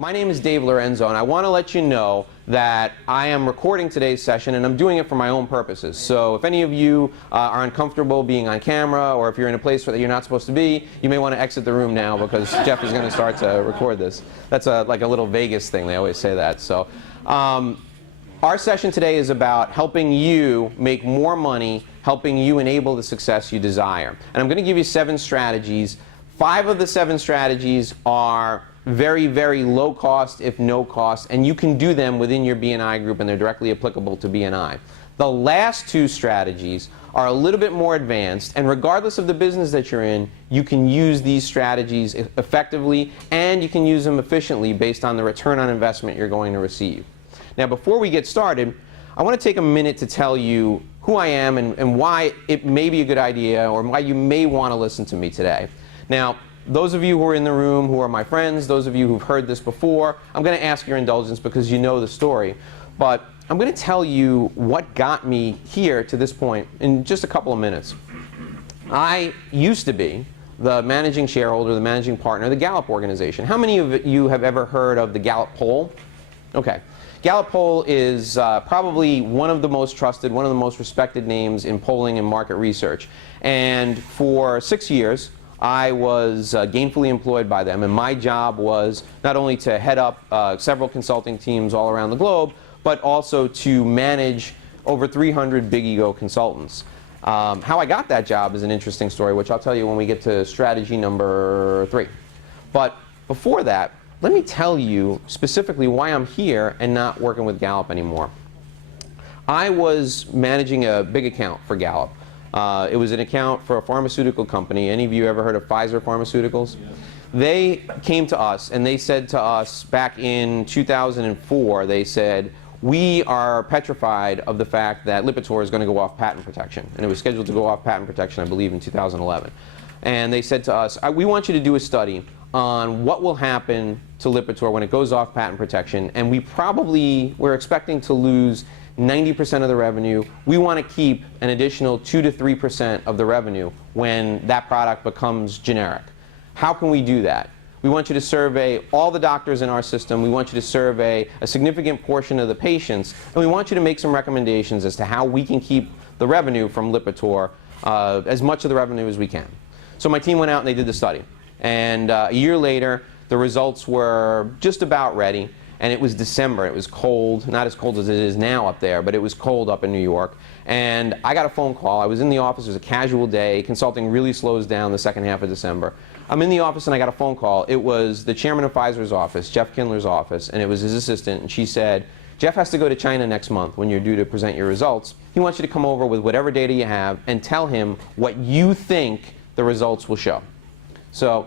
My name is Dave Lorenzo, and I want to let you know that I am recording today's session, and I'm doing it for my own purposes. So if any of you are uncomfortable being on camera, or if you're in a place where you're not supposed to be, you may want to exit the room now because Jeff is going to start to record this. That's like a little Vegas thing. They always say that. So our session today is about helping you make more money, helping you enable the success you desire. And I'm going to give you 7 strategies. 5 of the 7 strategies are very, very low cost, if no cost, and you can do them within your BNI group, and they're directly applicable to BNI. The last 2 strategies are a little bit more advanced, and regardless of the business that you're in, you can use these strategies effectively, and you can use them efficiently based on the return on investment you're going to receive. Now, before we get started, I want to take a minute to tell you who I am and why it may be a good idea, or why you may want to listen to me today. Now, those of you who are in the room who are my friends, those of you who've heard this before, I'm going to ask your indulgence because you know the story. But I'm going to tell you what got me here to this point in just a couple of minutes. I used to be the managing shareholder, the managing partner of the Gallup organization. How many of you have ever heard of the Gallup poll? Okay. Gallup poll is probably one of the most trusted, one of the most respected names in polling and market research. And for 6 years, I was gainfully employed by them, and my job was not only to head up several consulting teams all around the globe, but also to manage over 300 big ego consultants. How I got that job is an interesting story, which I'll tell you when we get to strategy number 3. But before that, let me tell you specifically why I'm here and not working with Gallup anymore. I was managing a big account for Gallup. It was an account for a pharmaceutical company. Any of you ever heard of Pfizer Pharmaceuticals? Yes. They came to us and they said to us back in 2004, they said, we are petrified of the fact that Lipitor is going to go off patent protection. And it was scheduled to go off patent protection, I believe, in 2011. And they said to us, we want you to do a study on what will happen to Lipitor when it goes off patent protection. And we're expecting to lose 90% of the revenue. We want to keep an additional 2 to 3% of the revenue when that product becomes generic. How can we do that? We want you to survey all the doctors in our system. We want you to survey a significant portion of the patients. And we want you to make some recommendations as to how we can keep the revenue from Lipitor, as much of the revenue as we can. So my team went out and they did the study. And a year later, the results were just about ready. And it was December. It was cold, not as cold as it is now up there, but it was cold up in New York. And I got a phone call. I was in the office. It was a casual day. Consulting really slows down the second half of December. I'm in the office and I got a phone call. It was the chairman of Pfizer's office, Jeff Kindler's office, and it was his assistant. And she said, Jeff has to go to China next month when you're due to present your results. He wants you to come over with whatever data you have and tell him what you think the results will show. So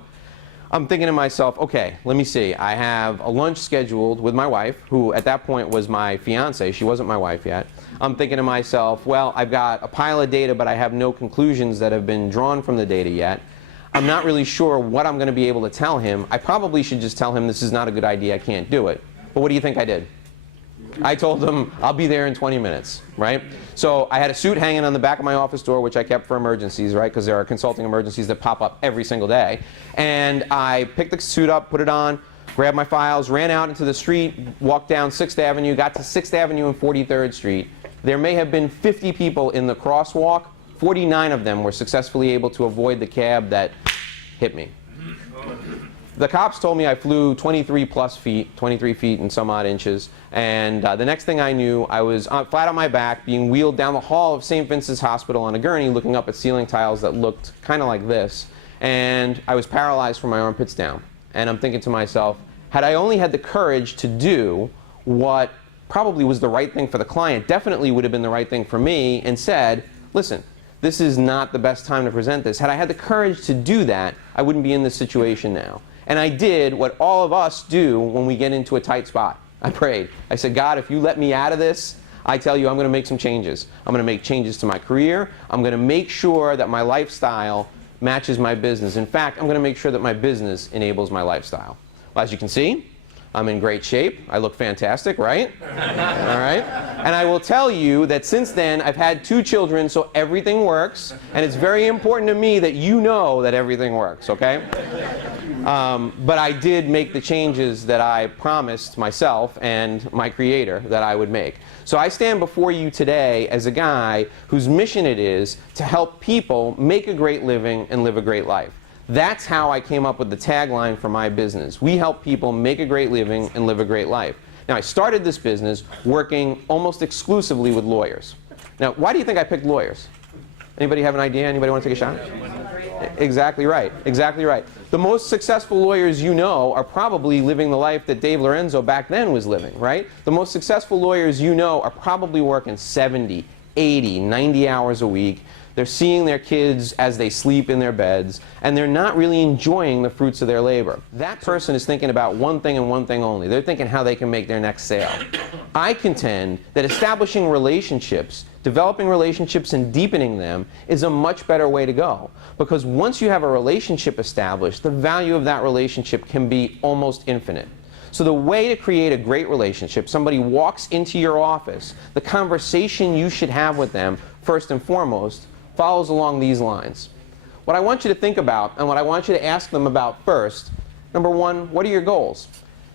I'm thinking to myself, okay, let me see. I have a lunch scheduled with my wife, who at that point was my fiance. She wasn't my wife yet. I'm thinking to myself, well, I've got a pile of data, but I have no conclusions that have been drawn from the data yet. I'm not really sure what I'm going to be able to tell him. I probably should just tell him this is not a good idea, I can't do it. But what do you think I did? I told him, I'll be there in 20 minutes, right? So I had a suit hanging on the back of my office door, which I kept for emergencies, right? Because there are consulting emergencies that pop up every single day. And I picked the suit up, put it on, grabbed my files, ran out into the street, walked down 6th Avenue, got to 6th Avenue and 43rd Street. There may have been 50 people in the crosswalk. 49 of them were successfully able to avoid the cab that hit me. The cops told me I flew 23 plus feet, 23 feet and some odd inches, and the next thing I knew, I was flat on my back being wheeled down the hall of St. Vincent's Hospital on a gurney, looking up at ceiling tiles that looked kind of like this, and I was paralyzed from my armpits down. And I'm thinking to myself, had I only had the courage to do what probably was the right thing for the client, definitely would have been the right thing for me, and said, listen, this is not the best time to present this. Had I had the courage to do that, I wouldn't be in this situation now. And I did what all of us do when we get into a tight spot. I prayed. I said, God, if you let me out of this, I tell you I'm going to make some changes. I'm going to make changes to my career. I'm going to make sure that my lifestyle matches my business. In fact, I'm going to make sure that my business enables my lifestyle. Well, as you can see, I'm in great shape. I look fantastic, right? All right? And I will tell you that since then, I've had 2 children, so everything works. And it's very important to me that you know that everything works, okay? But I did make the changes that I promised myself and my creator that I would make. So I stand before you today as a guy whose mission it is to help people make a great living and live a great life. That's how I came up with the tagline for my business. We help people make a great living and live a great life. Now, I started this business working almost exclusively with lawyers. Now, why do you think I picked lawyers? Anybody have an idea? Anybody want to take a shot? Exactly right. Exactly right. The most successful lawyers you know are probably living the life that Dave Lorenzo back then was living, right? The most successful lawyers you know are probably working 70, 80, 90 hours a week. They're seeing their kids as they sleep in their beds, and they're not really enjoying the fruits of their labor. That person is thinking about one thing and one thing only. They're thinking how they can make their next sale. I contend that establishing relationships, developing relationships and deepening them is a much better way to go. Because once you have a relationship established, the value of that relationship can be almost infinite. So the way to create a great relationship, somebody walks into your office, the conversation you should have with them, first and foremost, follows along these lines. What I want you to think about and what I want you to ask them about first, number 1, what are your goals?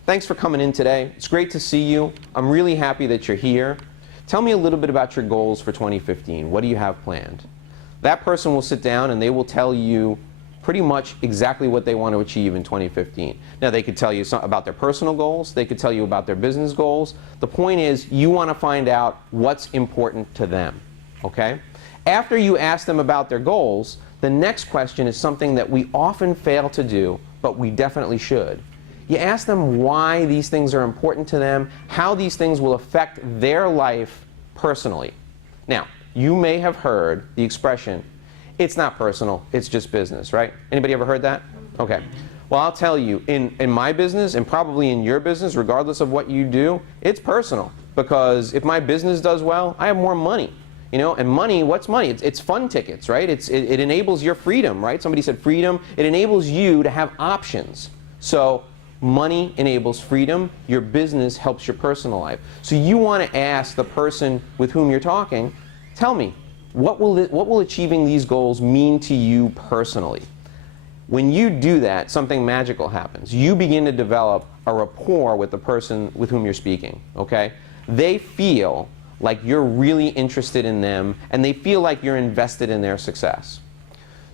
Thanks for coming in today. It's great to see you. I'm really happy that you're here. Tell me a little bit about your goals for 2015. What do you have planned? That person will sit down and they will tell you pretty much exactly what they want to achieve in 2015. Now, they could tell you about their personal goals. They could tell you about their business goals. The point is, you want to find out what's important to them, okay? After you ask them about their goals, the next question is something that we often fail to do, but we definitely should. You ask them why these things are important to them, how these things will affect their life personally. Now, you may have heard the expression, it's not personal, it's just business, right? Anybody ever heard that? Okay. Well, I'll tell you, in my business, and probably in your business, regardless of what you do, it's personal. Because if my business does well, I have more money. You know, and money, what's money? It's fun tickets, right? It enables your freedom, right? Somebody said freedom. It enables you to have options. So money enables freedom. Your business helps your personal life. So you want to ask the person with whom you're talking, tell me, what will achieving these goals mean to you personally? When you do that, something magical happens. You begin to develop a rapport with the person with whom you're speaking, okay? They feel like you're really interested in them, and they feel like you're invested in their success.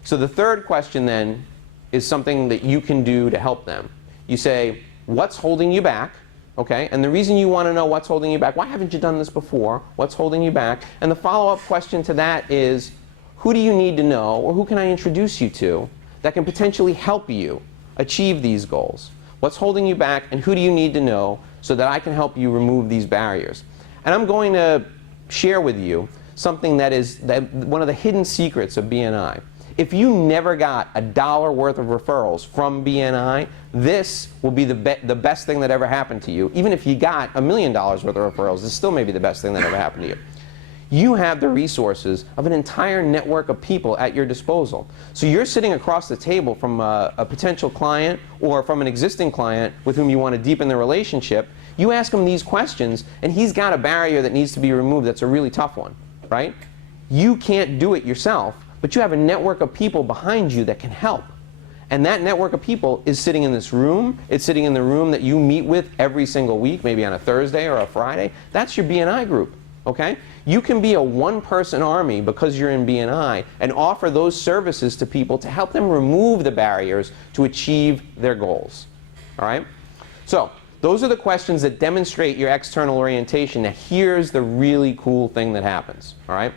So the third question then is something that you can do to help them. You say, what's holding you back? Okay, and the reason you want to know what's holding you back, why haven't you done this before? What's holding you back? And the follow-up question to that is, who do you need to know, or who can I introduce you to that can potentially help you achieve these goals? What's holding you back, and who do you need to know so that I can help you remove these barriers? And I'm going to share with you something that is one of the hidden secrets of BNI. If you never got $1 worth of referrals from BNI, this will be the best thing that ever happened to you. Even if you got $1 million worth of referrals, this still may be the best thing that ever happened to you. You have the resources of an entire network of people at your disposal. So you're sitting across the table from a potential client or from an existing client with whom you want to deepen the relationship. You ask him these questions, and he's got a barrier that needs to be removed that's a really tough one, right? You can't do it yourself, but you have a network of people behind you that can help. And that network of people is sitting in this room. It's sitting in the room that you meet with every single week, maybe on a Thursday or a Friday. That's your BNI group, okay? You can be a one-person army because you're in BNI and offer those services to people to help them remove the barriers to achieve their goals, all right? So those are the questions that demonstrate your external orientation. Now here's the really cool thing that happens, all right?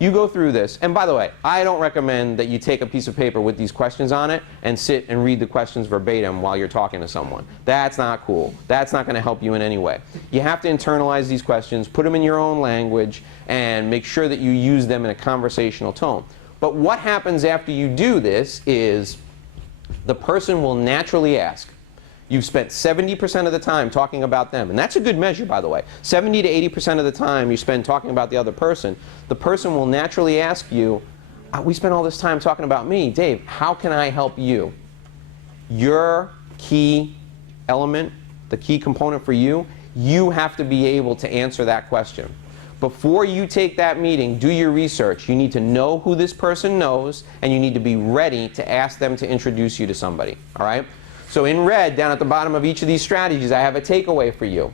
You go through this, and by the way, I don't recommend that you take a piece of paper with these questions on it and sit and read the questions verbatim while you're talking to someone. That's not cool. That's not going to help you in any way. You have to internalize these questions, put them in your own language, and make sure that you use them in a conversational tone. But what happens after you do this is the person will naturally ask. You've spent 70% of the time talking about them, and that's a good measure, by the way. 70 to 80% of the time you spend talking about the other person, the person will naturally ask you, we spent all this time talking about me. Dave, how can I help you? Your key element the key component for you, you have to be able to answer that question. Before you take that meeting, do your research. You need to know who this person knows, and you need to be ready to ask them to introduce you to somebody, all right? So in red, down at the bottom of each of these strategies, I have a takeaway for you.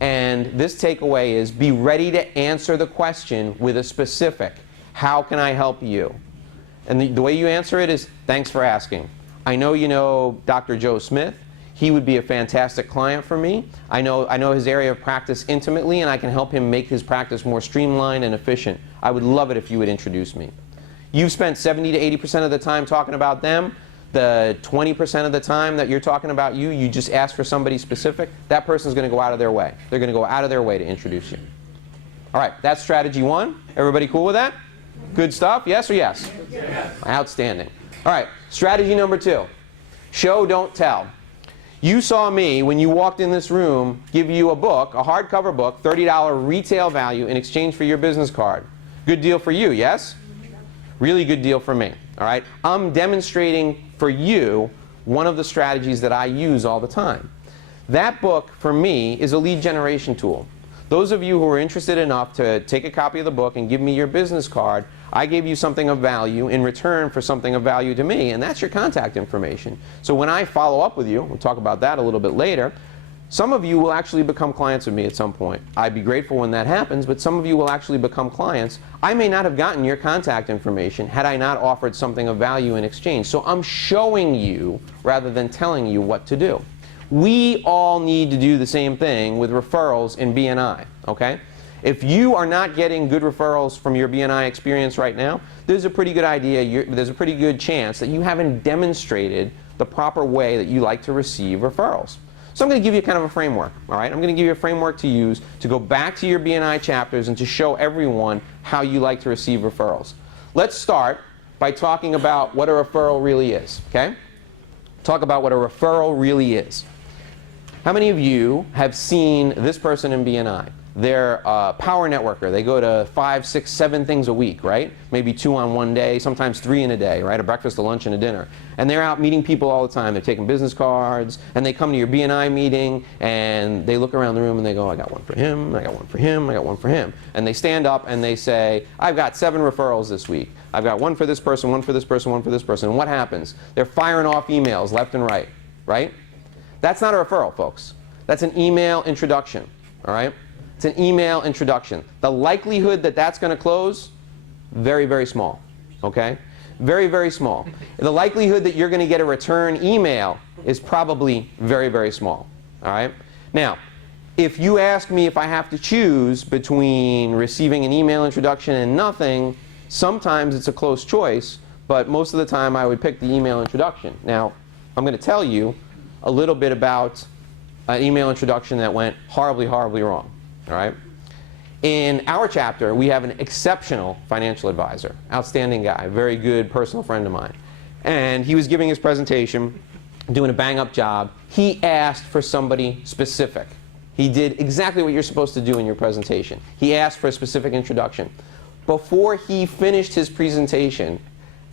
And this takeaway is be ready to answer the question with a specific, how can I help you? And the way you answer it is, thanks for asking. I know you know Dr. Joe Smith. He would be a fantastic client for me. I know his area of practice intimately, and I can help him make his practice more streamlined and efficient. I would love it if you would introduce me. You've spent 70 to 80% of the time talking about them. The 20% of the time that you're talking about you just ask for somebody specific. That person's going to go out of their way. They're going to go out of their way to introduce you. All right, that's strategy one. Everybody cool with that? Good stuff? Yes or yes? Yes. Outstanding. All right, strategy number two. Show, don't tell. You saw me, when you walked in this room, give you a book, a hardcover book, $30 retail value in exchange for your business card. Good deal for you, yes? Really good deal for me, all right? I'm demonstrating for you one of the strategies that I use all the time. That book, for me, is a lead generation tool. Those of you who are interested enough to take a copy of the book and give me your business card, I gave you something of value in return for something of value to me, and that's your contact information. So when I follow up with you, we'll talk about that a little bit later, some of you will actually become clients of me at some point. I'd be grateful when that happens, but some of you will actually become clients. I may not have gotten your contact information had I not offered something of value in exchange. So I'm showing you rather than telling you what to do. We all need to do the same thing with referrals in BNI, okay? If you are not getting good referrals from your BNI experience right now, there's a pretty good idea, there's a pretty good chance that you haven't demonstrated the proper way that you like to receive referrals. So I'm going to give you kind of a framework, all right? I'm going to give you a framework to use to go back to your BNI chapters and to show everyone how you like to receive referrals. Let's start by talking about what a referral really is, okay? Talk about what a referral really is. How many of you have seen this person in BNI? They're a power networker. They go to 5, 6, 7 things a week, right? Maybe 2 on one day, sometimes 3 in a day, right? A breakfast, a lunch, and a dinner. And they're out meeting people all the time. They're taking business cards, and they come to your BNI meeting, and they look around the room and they go, I got one for him, I got one for him, I got one for him. And they stand up and they say, I've got 7 referrals this week. I've got one for this person, one for this person, one for this person. And what happens? They're firing off emails left and right, right? That's not a referral, folks. That's an email introduction, all right? It's an email introduction. The likelihood that that's going to close, very, very small, okay? Very, very small. The likelihood that you're going to get a return email is probably very, very small, all right? Now, if you ask me if I have to choose between receiving an email introduction and nothing, sometimes it's a close choice, but most of the time I would pick the email introduction. Now, I'm going to tell you a little bit about an email introduction that went horribly, horribly wrong. All right? In our chapter, we have an exceptional financial advisor, outstanding guy, very good personal friend of mine. And he was giving his presentation, doing a bang-up job. He asked for somebody specific. He did exactly what you're supposed to do in your presentation. He asked for a specific introduction. Before he finished his presentation,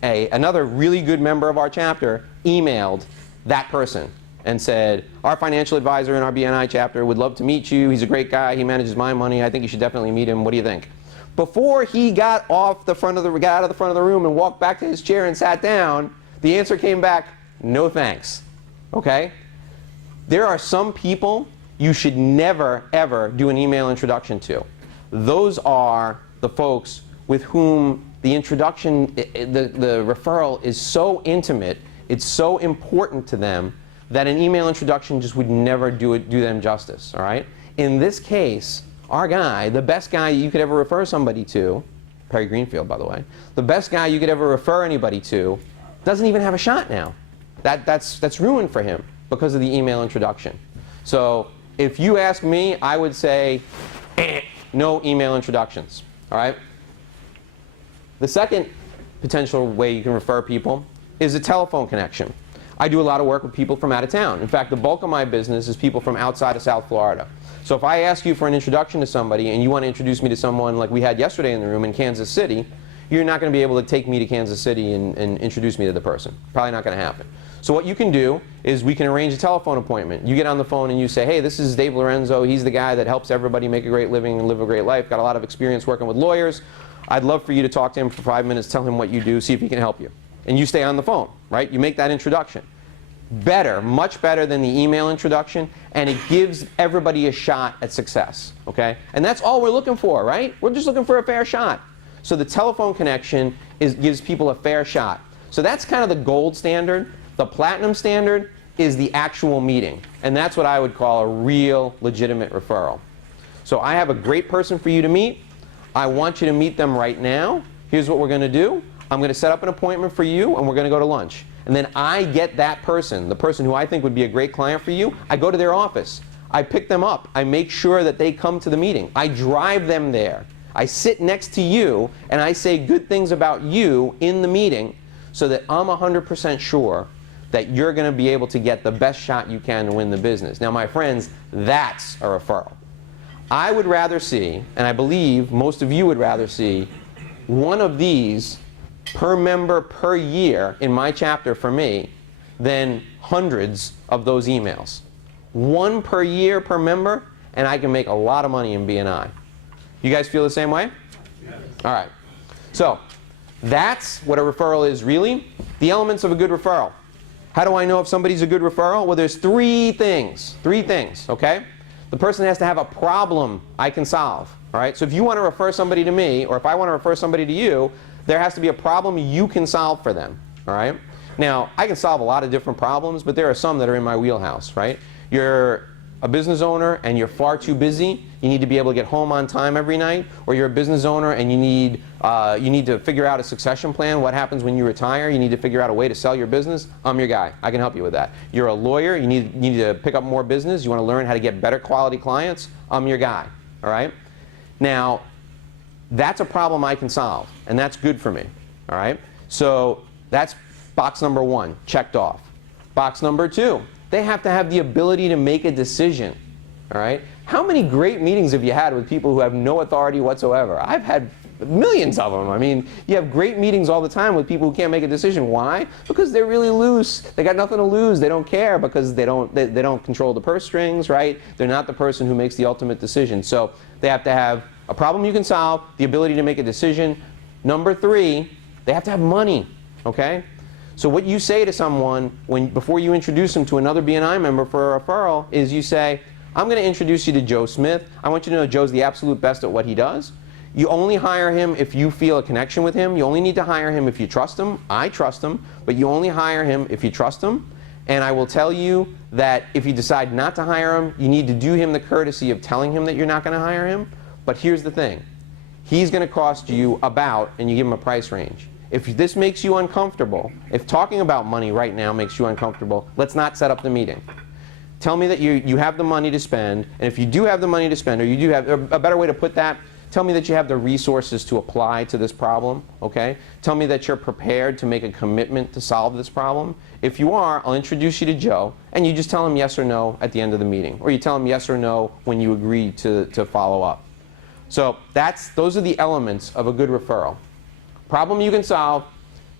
another really good member of our chapter emailed that person and said, our financial advisor in our BNI chapter would love to meet you. He's a great guy. He manages my money. I think you should definitely meet him. What do you think? Before he got out of the front of the room and walked back to his chair and sat down, the answer came back, no thanks. Okay? There are some people you should never, ever do an email introduction to. Those are the folks with whom the introduction, the referral is so intimate, it's so important to them that an email introduction just would never do them justice, all right? In this case, our guy, the best guy you could ever refer somebody to, Perry Greenfield, by the way, the best guy you could ever refer anybody to, doesn't even have a shot now. That's ruined for him because of the email introduction. So if you ask me, I would say, no email introductions, all right? The second potential way you can refer people is a telephone connection. I do a lot of work with people from out of town. In fact, the bulk of my business is people from outside of South Florida. So if I ask you for an introduction to somebody and you want to introduce me to someone like we had yesterday in the room in Kansas City, you're not going to be able to take me to Kansas City and introduce me to the person. Probably not going to happen. So what you can do is we can arrange a telephone appointment. You get on the phone and you say, hey, this is Dave Lorenzo. He's the guy that helps everybody make a great living and live a great life. Got a lot of experience working with lawyers. I'd love for you to talk to him for 5 minutes, tell him what you do, see if he can help you. And you stay on the phone, right? You make that introduction. Better, much better than the email introduction, and it gives everybody a shot at success, okay? And that's all we're looking for, right? We're just looking for a fair shot. So the telephone connection gives people a fair shot. So that's kind of the gold standard. The platinum standard is the actual meeting, and that's what I would call a real legitimate referral. So I have a great person for you to meet. I want you to meet them right now. Here's what we're going to do. I'm going to set up an appointment for you, and we're going to go to lunch. And then I get that person, the person who I think would be a great client for you, I go to their office. I pick them up. I make sure that they come to the meeting. I drive them there. I sit next to you, and I say good things about you in the meeting so that I'm 100% sure that you're going to be able to get the best shot you can to win the business. Now, my friends, that's a referral. I would rather see, and I believe most of you would rather see, one of these per member per year in my chapter for me than hundreds of those emails. One per year per member, and I can make a lot of money in BNI. You guys feel the same way? Yes. All right. So that's what a referral is really. The elements of a good referral. How do I know if somebody's a good referral? Well, there's three things, okay? The person has to have a problem I can solve, all right? So if you want to refer somebody to me, or if I want to refer somebody to you, there has to be a problem you can solve for them, all right? Now, I can solve a lot of different problems, but there are some that are in my wheelhouse, right? You're a business owner and you're far too busy. You need to be able to get home on time every night, or you're a business owner and you need to figure out a succession plan. What happens when you retire? You need to figure out a way to sell your business. I'm your guy. I can help you with that. You're a lawyer. You need to pick up more business. You want to learn how to get better quality clients. I'm your guy. All right? Now, that's a problem I can solve, and that's good for me. All right? So that's box number one, checked off. Box number two, they have to have the ability to make a decision. All right? How many great meetings have you had with people who have no authority whatsoever? I've had millions of them. I mean, you have great meetings all the time with people who can't make a decision. Why? Because they're really loose. They got nothing to lose. They don't care because they don't control the purse strings, right? They're not the person who makes the ultimate decision. So they have to have a problem you can solve, the ability to make a decision. Number three, they have to have money, okay? So what you say to someone before you introduce them to another BNI member for a referral is you say, I'm going to introduce you to Joe Smith. I want you to know Joe's the absolute best at what he does. You only hire him if you feel a connection with him. You only need to hire him if you trust him. I trust him, but you only hire him if you trust him. And I will tell you that if you decide not to hire him, you need to do him the courtesy of telling him that you're not going to hire him. But here's the thing. He's going to cost you about, and you give him a price range. If this makes you uncomfortable, if talking about money right now makes you uncomfortable, let's not set up the meeting. Tell me that you have the money to spend, and if you do have the money to spend, or you do have a better way to put that, tell me that you have the resources to apply to this problem, okay? Tell me that you're prepared to make a commitment to solve this problem. If you are, I'll introduce you to Joe, and you just tell him yes or no at the end of the meeting, or you tell him yes or no when you agree to follow up. So those are the elements of a good referral. Problem you can solve,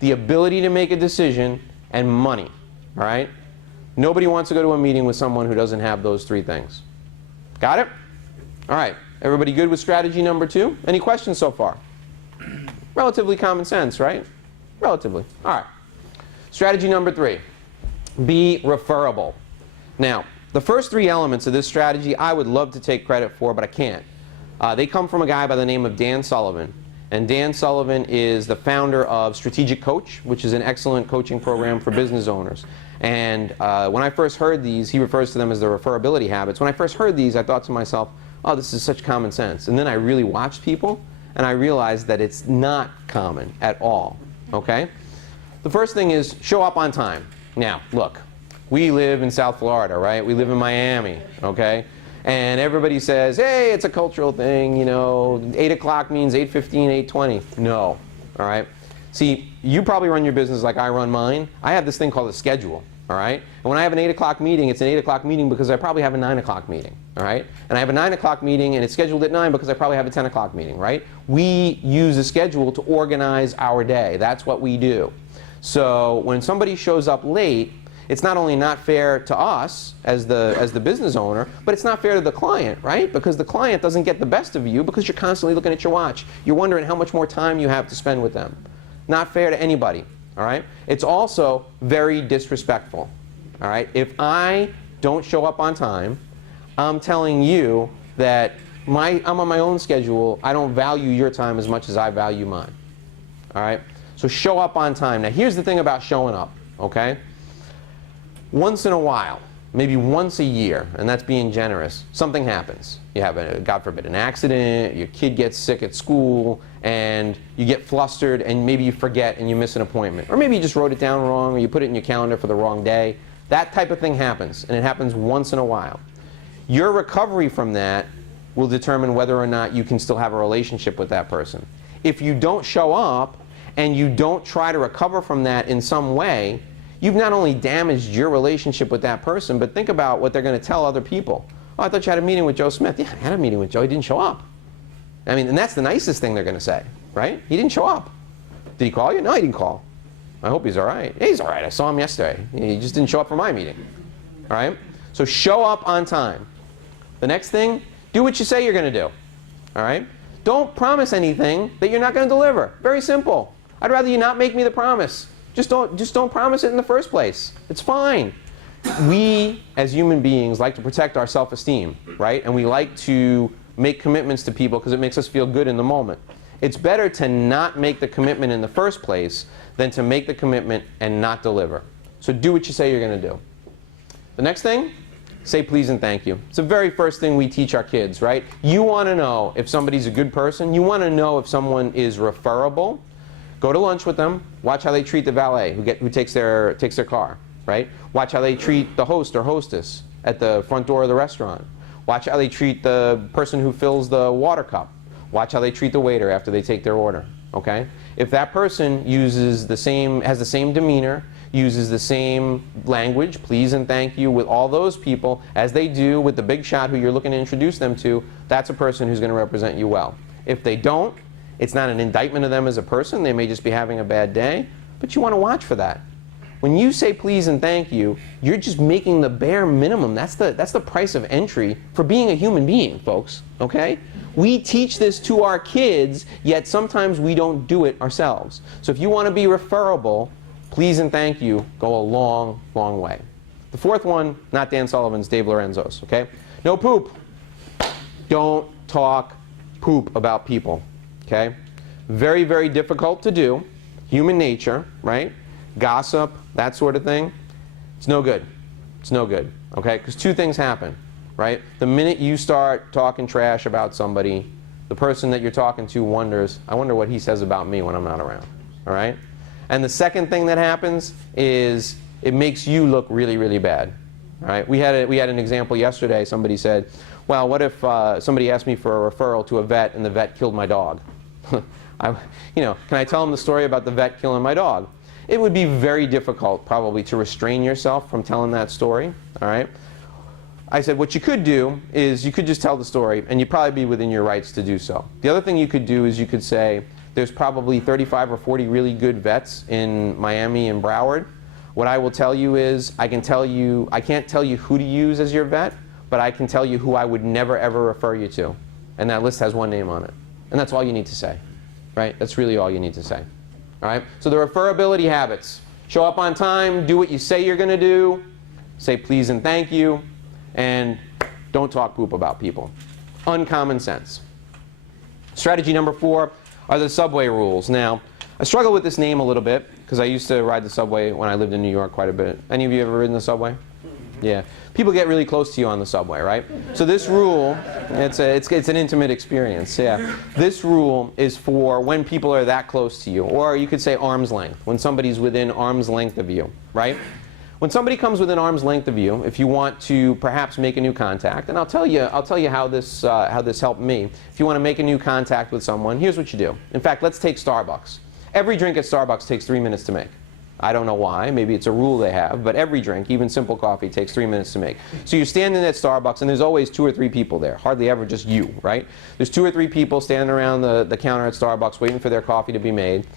the ability to make a decision, and money, all right? Nobody wants to go to a meeting with someone who doesn't have those three things. Got it? All right. Everybody good with strategy number two? Any questions so far? Relatively common sense, right? Relatively. All right. Strategy number three, be referable. Now, the first three elements of this strategy I would love to take credit for, but I can't. They come from a guy by the name of Dan Sullivan. And Dan Sullivan is the founder of Strategic Coach, which is an excellent coaching program for business owners. And when I first heard these, he refers to them as the referability habits. When I first heard these, I thought to myself, oh, this is such common sense. And then I really watched people, and I realized that it's not common at all, okay? The first thing is show up on time. Now, look, we live in South Florida, right? We live in Miami, okay? And everybody says, hey, it's a cultural thing, you know, 8 o'clock means 8:15, 8:20. No, all right? See, you probably run your business like I run mine. I have this thing called a schedule, all right? And when I have an 8 o'clock meeting, it's an 8 o'clock meeting because I probably have a 9 o'clock meeting, all right? And I have a 9 o'clock meeting and it's scheduled at 9 because I probably have a 10 o'clock meeting, right? We use a schedule to organize our day. That's what we do. So when somebody shows up late, it's not only not fair to us as the business owner, but it's not fair to the client, right? Because the client doesn't get the best of you because you're constantly looking at your watch. You're wondering how much more time you have to spend with them. Not fair to anybody, all right? It's also very disrespectful, all right? If I don't show up on time, I'm telling you that I'm on my own schedule. I don't value your time as much as I value mine, all right? So show up on time. Now here's the thing about showing up, okay? Once in a while, maybe once a year, and that's being generous, something happens. You have, God forbid, an accident, your kid gets sick at school, and you get flustered, and maybe you forget and you miss an appointment. Or maybe you just wrote it down wrong, or you put it in your calendar for the wrong day. That type of thing happens, and it happens once in a while. Your recovery from that will determine whether or not you can still have a relationship with that person. If you don't show up, and you don't try to recover from that in some way, you've not only damaged your relationship with that person, but think about what they're going to tell other people. Oh, I thought you had a meeting with Joe Smith. Yeah, I had a meeting with Joe. He didn't show up. I mean, and that's the nicest thing they're going to say, right? He didn't show up. Did he call you? No, he didn't call. I hope he's all right. Yeah, he's all right. I saw him yesterday. He just didn't show up for my meeting. All right? So show up on time. The next thing, do what you say you're going to do. All right? Don't promise anything that you're not going to deliver. Very simple. I'd rather you not make me the promise. Just don't promise it in the first place. It's fine. We, as human beings, like to protect our self-esteem, right? And we like to make commitments to people because it makes us feel good in the moment. It's better to not make the commitment in the first place than to make the commitment and not deliver. So do what you say you're going to do. The next thing, say please and thank you. It's the very first thing we teach our kids, right? You want to know if somebody's a good person. You want to know if someone is referable. Go to lunch with them. Watch how they treat the valet who takes their car, right? Watch how they treat the host or hostess at the front door of the restaurant. Watch how they treat the person who fills the water cup. Watch how they treat the waiter after they take their order, okay? If that person has the same demeanor, uses the same language, please and thank you, with all those people as they do with the big shot who you're looking to introduce them to, that's a person who's going to represent you well. If they don't, it's not an indictment of them as a person. They may just be having a bad day, but you want to watch for that. When you say please and thank you, you're just making the bare minimum. That's the price of entry for being a human being, folks, okay? We teach this to our kids, yet sometimes we don't do it ourselves. So if you want to be referable, please and thank you go a long, long way. The fourth one, not Dan Sullivan's, Dave Lorenzo's, okay? No poop. Don't talk poop about people. Okay? Very, very difficult to do. Human nature, right? Gossip, that sort of thing. It's no good. It's no good. Okay? Because two things happen, right? The minute you start talking trash about somebody, the person that you're talking to wonders, I wonder what he says about me when I'm not around. All right? And the second thing that happens is it makes you look really, really bad. All right? We had an example yesterday. Somebody said, well, what if somebody asked me for a referral to a vet and the vet killed my dog? Can I tell them the story about the vet killing my dog? It would be very difficult probably to restrain yourself from telling that story, all right? I said what you could do is you could just tell the story and you'd probably be within your rights to do so. The other thing you could do is you could say there's probably 35 or 40 really good vets in Miami and Broward. What I will tell you is I can't tell you who to use as your vet, but I can tell you who I would never ever refer you to. And that list has one name on it. And that's all you need to say, right? That's really all you need to say, all right? So the referability habits. Show up on time, do what you say you're going to do, say please and thank you, and don't talk poop about people. Uncommon sense. Strategy number 4 are the subway rules. Now, I struggle with this name a little bit because I used to ride the subway when I lived in New York quite a bit. Any of you ever ridden the subway? Yeah. People get really close to you on the subway, right? So this rule, it's an intimate experience, yeah. This rule is for when people are that close to you, or you could say arm's length, when somebody's within arm's length of you, right? When somebody comes within arm's length of you, if you want to perhaps make a new contact, and I'll tell you how this helped me. If you want to make a new contact with someone, here's what you do. In fact, let's take Starbucks. Every drink at Starbucks takes 3 minutes to make. I don't know why, maybe it's a rule they have, but every drink, even simple coffee, takes 3 minutes to make. So you're standing at Starbucks and there's always 2 or 3 people there, hardly ever just you, right? There's 2 or 3 people standing around the counter at Starbucks waiting for their coffee to be made.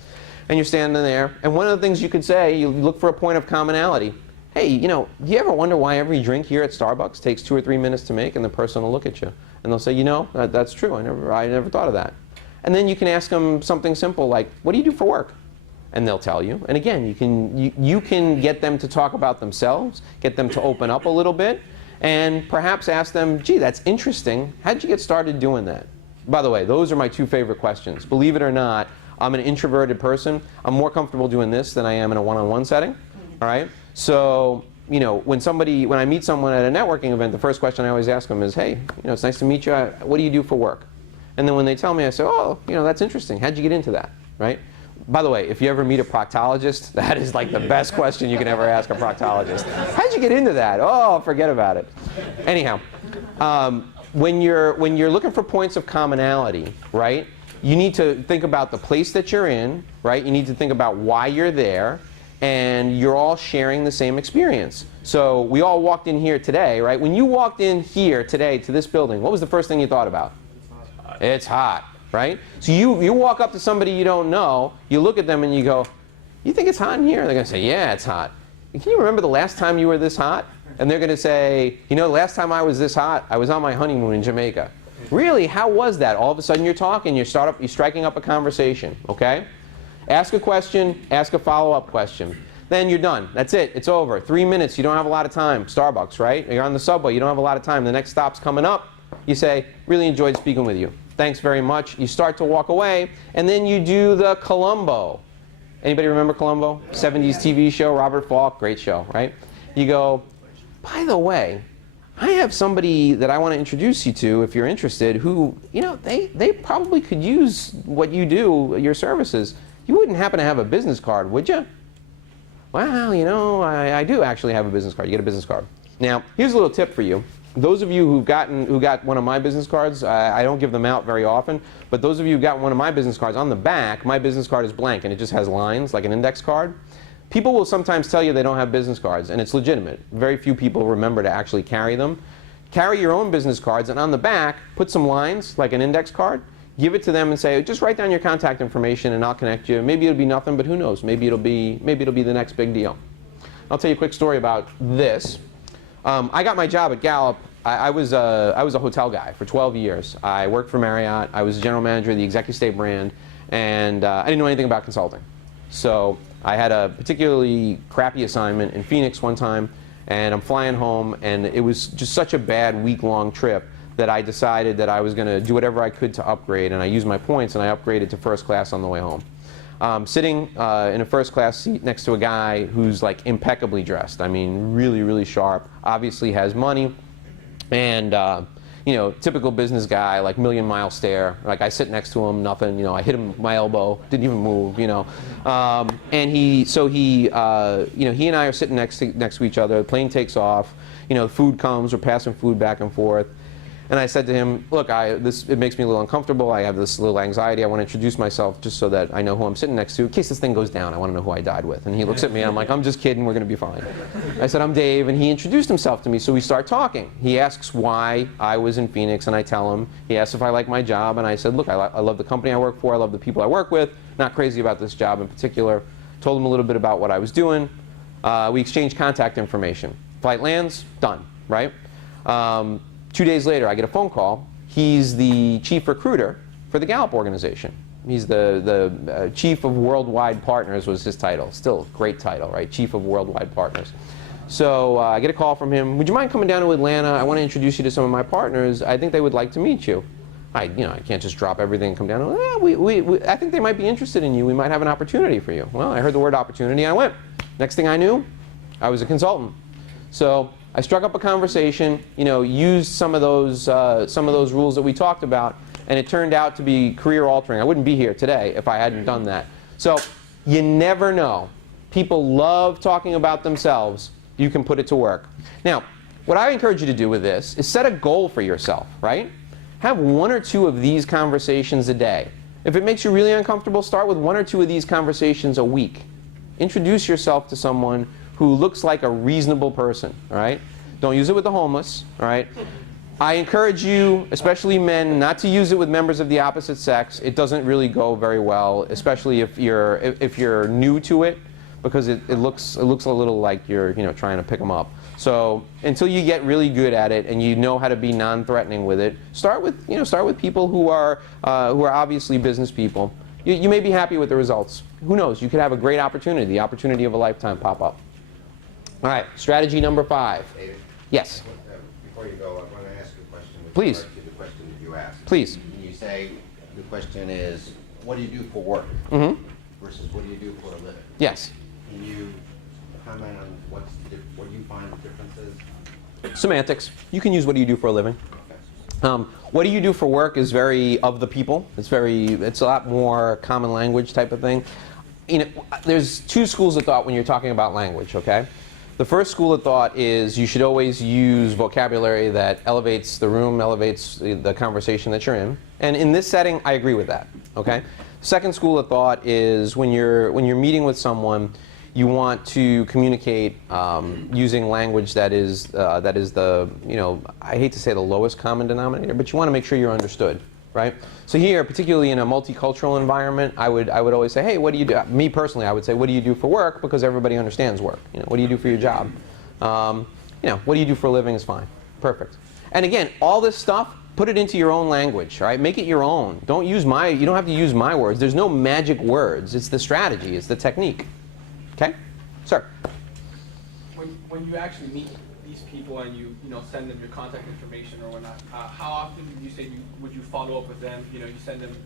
And you're standing there, and one of the things you could say, you look for a point of commonality. hey, you know, do you ever wonder why every drink here at Starbucks takes 2 or 3 minutes to make? And the person will look at you and they'll say, you know, that's true. I never thought of that. And then you can ask them something simple like, what do you do for work? And they'll tell you. And again, you can get them to talk about themselves, get them to open up a little bit, and perhaps ask them, gee, that's interesting. How did you get started doing that? By the way, those are my 2 favorite questions. Believe it or not, I'm an introverted person. I'm more comfortable doing this than I am in a one-on-one setting. All right? So, you know, when I meet someone at a networking event, the first question I always ask them is, hey, you know, it's nice to meet you. What do you do for work? And then when they tell me, I say, oh, you know, that's interesting. How'd you get into that? Right? By the way, if you ever meet a proctologist, that is like the best question you can ever ask a proctologist. How'd you get into that? Oh, forget about it. Anyhow, when you're looking for points of commonality, right, you need to think about the place that you're in, right? You need to think about why you're there, and you're all sharing the same experience. So we all walked in here today, right? When you walked in here today to this building, what was the first thing you thought about? It's hot. Right? So you walk up to somebody you don't know, you look at them and you go, you think it's hot in here? And they're going to say, yeah, it's hot. And can you remember the last time you were this hot? And they're going to say, you know, the last time I was this hot, I was on my honeymoon in Jamaica. Really? How was that? All of a sudden you're talking, you're striking up a conversation, okay? Ask a question, ask a follow-up question. Then you're done. That's it. It's over. 3 minutes. You don't have a lot of time. Starbucks, right? You're on the subway. You don't have a lot of time. The next stop's coming up. You say, really enjoyed speaking with you. Thanks very much. You start to walk away, and then you do the Columbo. Anybody remember Columbo? 70s TV show, Robert Falk, great show, right? You go, by the way, I have somebody that I want to introduce you to if you're interested who, you know, they probably could use what you do, your services. You wouldn't happen to have a business card, would you? Well, you know, I do actually have a business card. You get a business card. Now, here's a little tip for you. Those of you who got one of my business cards, I don't give them out very often, but those of you who got one of my business cards, on the back, my business card is blank and it just has lines like an index card. People will sometimes tell you they don't have business cards, and it's legitimate. Very few people remember to actually carry them. Carry your own business cards, and on the back, put some lines like an index card. Give it to them and say, just write down your contact information and I'll connect you. Maybe it'll be nothing, but who knows? Maybe it'll be the next big deal. I'll tell you a quick story about this. I got my job at Gallup. I was a hotel guy for 12 years. I worked for Marriott. I was the general manager of the executive stay brand, and I didn't know anything about consulting. So I had a particularly crappy assignment in Phoenix one time, and I'm flying home, and it was just such a bad week-long trip that I decided that I was going to do whatever I could to upgrade, and I used my points, and I upgraded to first class on the way home. Sitting in a first class seat next to a guy who's like impeccably dressed. I mean, really, really sharp, obviously has money, and you know, typical business guy, like million-mile stare. Like I sit next to him, nothing, you know, I hit him with my elbow, didn't even move, you know. And he you know, he and I are sitting next to each other, the plane takes off, you know, food comes, we're passing food back and forth. And I said to him, look, it makes me a little uncomfortable. I have this little anxiety. I want to introduce myself just so that I know who I'm sitting next to. In case this thing goes down, I want to know who I died with. And he looks at me, and I'm like, I'm just kidding. We're going to be fine. I said, I'm Dave. And he introduced himself to me, so we start talking. He asks why I was in Phoenix, and I tell him. He asks if I like my job, and I said, look, I love the company I work for. I love the people I work with. Not crazy about this job in particular. Told him a little bit about what I was doing. We exchanged contact information. Flight lands, done, right? 2 days later, I get a phone call. He's the chief recruiter for the Gallup organization. He's the chief of worldwide partners was his title. Still a great title, right? Chief of worldwide partners. So I get a call from him. Would you mind coming down to Atlanta? I want to introduce you to some of my partners. I think they would like to meet you. I can't just drop everything and come down. I think they might be interested in you. We might have an opportunity for you. Well, I heard the word opportunity, and I went. Next thing I knew, I was a consultant. So I struck up a conversation, you know, used some of those rules that we talked about, and it turned out to be career altering. I wouldn't be here today if I hadn't done that. So you never know. People love talking about themselves. You can put it to work. Now, what I encourage you to do with this is set a goal for yourself, right? Have 1 or 2 of these conversations a day. If it makes you really uncomfortable, start with 1 or 2 of these conversations a week. Introduce yourself to someone who looks like a reasonable person, all right? Don't use it with the homeless, all right? I encourage you, especially men, not to use it with members of the opposite sex. It doesn't really go very well, especially if you're new to it. because it looks a little like you're trying to pick them up. So until you get really good at it and you know how to be non-threatening with it, start with people who are obviously business people. You may be happy with the results. Who knows? You could have a great opportunity, the opportunity of a lifetime pop up. All right, strategy number 5. David? Yes. Before you go, I want to ask you a question. Please. To the question that you asked. Please. When you say the question is, what do you do for work versus what do you do for a living? Yes. Can you comment on what do you find the differences? Semantics. You can use what do you do for a living. What do you do for work is very of the people. It's a lot more common language type of thing. There's 2 schools of thought when you're talking about language, okay? The first school of thought is you should always use vocabulary that elevates the room, elevates the conversation that you're in. And in this setting, I agree with that, okay? Second school of thought is when you're meeting with someone, you want to communicate using language that is the, I hate to say the lowest common denominator, but you want to make sure you're understood, right? So here, particularly in a multicultural environment, I would always say, hey, what do you do? Me personally, I would say, what do you do for work? Because everybody understands work. What do you do for your job? What do you do for a living is fine. Perfect. And again, all this stuff, put it into your own language, all right? Make it your own. You don't have to use my words. There's no magic words. It's the strategy. It's the technique. Okay? Sir? When you actually meet these people and you send them your contact information or whatnot, how often would you say would you follow up with them? You send them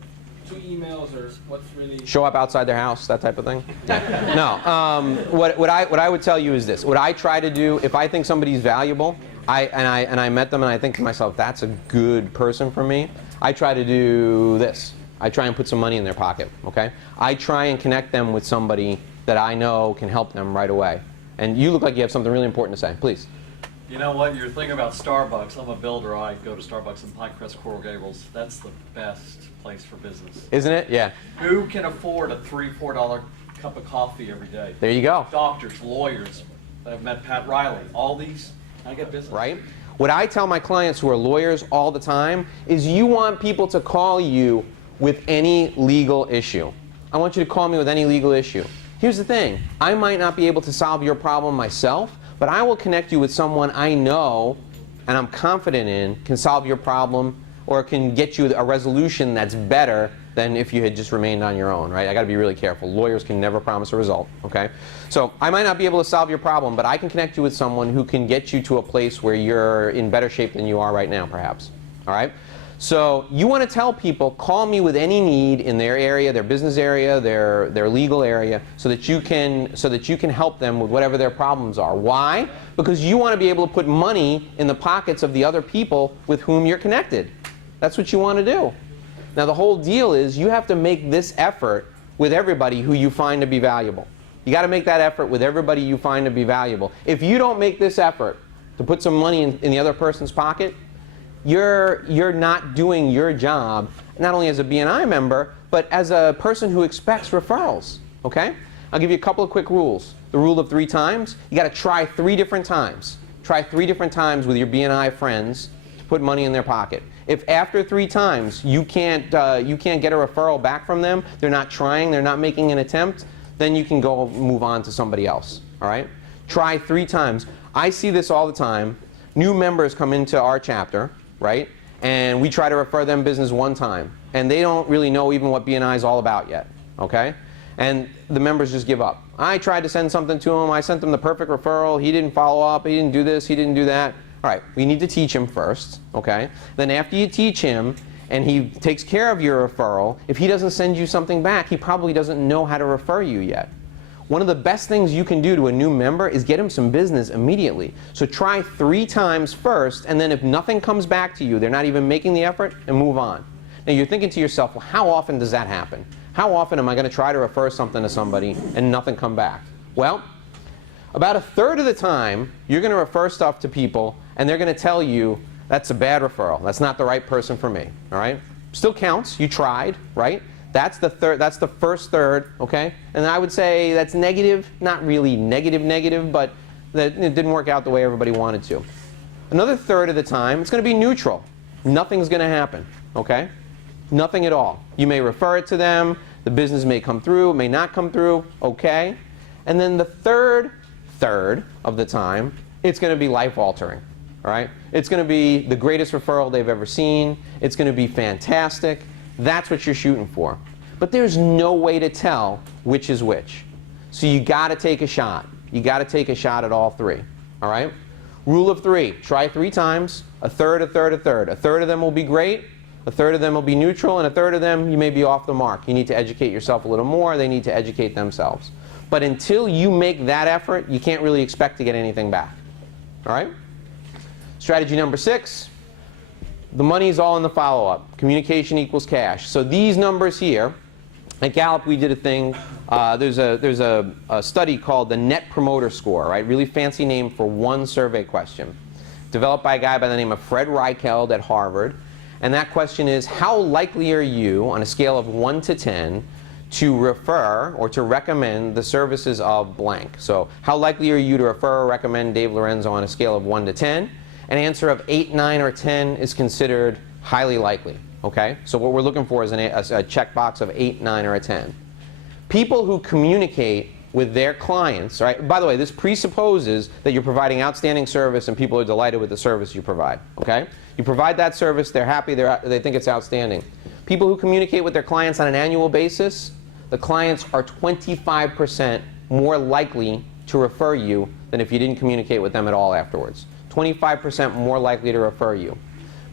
2 emails or what's really... Show up outside their house, that type of thing? No. What I would tell you is this. What I try to do, if I think somebody's valuable, and I met them and I think to myself, that's a good person for me, I try to do this. I try and put some money in their pocket, okay? I try and connect them with somebody that I know can help them right away. And you look like you have something really important to say. Please. You know what? You're thinking about Starbucks. I'm a builder. I go to Starbucks in Pinecrest, Coral Gables. That's the best place for business. Isn't it? Yeah. Who can afford a $3-4 cup of coffee every day? There you go. Doctors, lawyers. I've met Pat Riley. All these, I get business. Right? What I tell my clients who are lawyers all the time is you want people to call you with any legal issue. I want you to call me with any legal issue. Here's the thing. I might not be able to solve your problem myself, but I will connect you with someone I know and I'm confident in can solve your problem or can get you a resolution that's better than if you had just remained on your own, right? I got to be really careful. Lawyers can never promise a result, okay? So I might not be able to solve your problem, but I can connect you with someone who can get you to a place where you're in better shape than you are right now, perhaps, all right? So you want to tell people, call me with any need in their area, their business area, their legal area, so that you can help them with whatever their problems are. Why? Because you want to be able to put money in the pockets of the other people with whom you're connected. That's what you want to do. Now the whole deal is you have to make this effort with everybody who you find to be valuable. You got to make that effort with everybody you find to be valuable. If you don't make this effort to put some money in the other person's pocket, you're not doing your job, not only as a BNI member, but as a person who expects referrals, okay? I'll give you a couple of quick rules. The rule of 3 times. You got to try 3 different times. Try 3 different times with your BNI friends to put money in their pocket. If after 3 times you can't get a referral back from them, they're not trying, they're not making an attempt, then you can go move on to somebody else, all right? Try 3 times. I see this all the time. New members come into our chapter, right? And we try to refer them business 1 time. And they don't really know even what BNI is all about yet, okay? And the members just give up. I tried to send something to him. I sent him the perfect referral. He didn't follow up. He didn't do this. He didn't do that. All right, we need to teach him first, okay? Then after you teach him and he takes care of your referral, if he doesn't send you something back, he probably doesn't know how to refer you yet. One of the best things you can do to a new member is get him some business immediately. So try 3 times first, and then if nothing comes back to you, they're not even making the effort, and move on. Now you're thinking to yourself, well, how often does that happen? How often am I going to try to refer something to somebody and nothing come back? Well, about 1/3 of the time, you're going to refer stuff to people, and they're going to tell you, that's a bad referral. That's not the right person for me, all right? Still counts. You tried, right? That's the first third, okay? And I would say that's negative, not really negative, but that it didn't work out the way everybody wanted to. Another 1/3 of the time, it's going to be neutral. Nothing's going to happen, okay? Nothing at all. You may refer it to them, the business may come through, may not come through, okay? And then the third of the time, it's going to be life-altering. All right? It's going to be the greatest referral they've ever seen. It's going to be fantastic. That's what you're shooting for. But there's no way to tell which is which. So you got to take a shot. You got to take a shot at all three. All right? Rule of 3. Try 3 times. A third, a third, a third. A third of them will be great. A third of them will be neutral. And a third of them, you may be off the mark. You need to educate yourself a little more. They need to educate themselves. But until you make that effort, you can't really expect to get anything back. All right? Strategy number 6. The money's all in the follow-up. Communication equals cash. So these numbers here, at Gallup we did a thing. There's a study called the Net Promoter Score, right? Really fancy name for one survey question. Developed by a guy by the name of Fred Reichheld at Harvard. And that question is, how likely are you, on a scale of 1 to 10, to refer or to recommend the services of blank? So how likely are you to refer or recommend Dave Lorenzo on a scale of 1 to 10? An answer of 8, 9, or 10 is considered highly likely. Okay? So what we're looking for is a checkbox of 8, 9, or a 10. People who communicate with their clients, right? By the way, this presupposes that you're providing outstanding service and people are delighted with the service you provide. Okay? You provide that service, they're happy, they think it's outstanding. People who communicate with their clients on an annual basis, the clients are 25% more likely to refer you than if you didn't communicate with them at all afterwards. 25% more likely to refer you.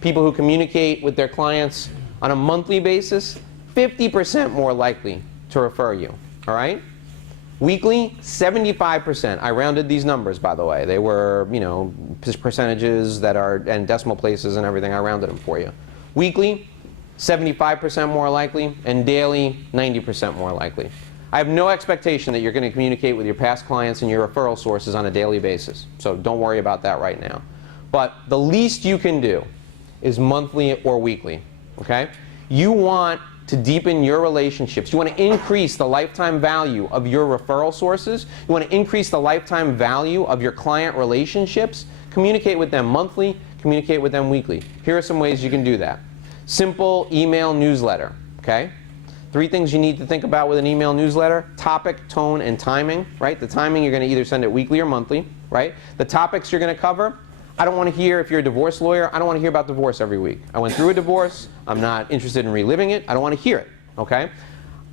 People who communicate with their clients on a monthly basis, 50% more likely to refer you. All right? Weekly, 75%. I rounded these numbers, by the way. They were, you know, percentages that are, and decimal places and everything. I rounded them for you. Weekly, 75% more likely, and daily, 90% more likely. I have no expectation that you're going to communicate with your past clients and your referral sources on a daily basis. So don't worry about that right now. But the least you can do is monthly or weekly. Okay? You want to deepen your relationships. You want to increase the lifetime value of your referral sources. You want to increase the lifetime value of your client relationships. Communicate with them monthly, communicate with them weekly. Here are some ways you can do that. Simple email newsletter. Okay? 3 things you need to think about with an email newsletter: topic, tone, and timing. Right? The timing, you're going to either send it weekly or monthly. Right? The topics you're going to cover: I don't want to hear, if you're a divorce lawyer, I don't want to hear about divorce every week. I went through a divorce. I'm not interested in reliving it. I don't want to hear it. Okay?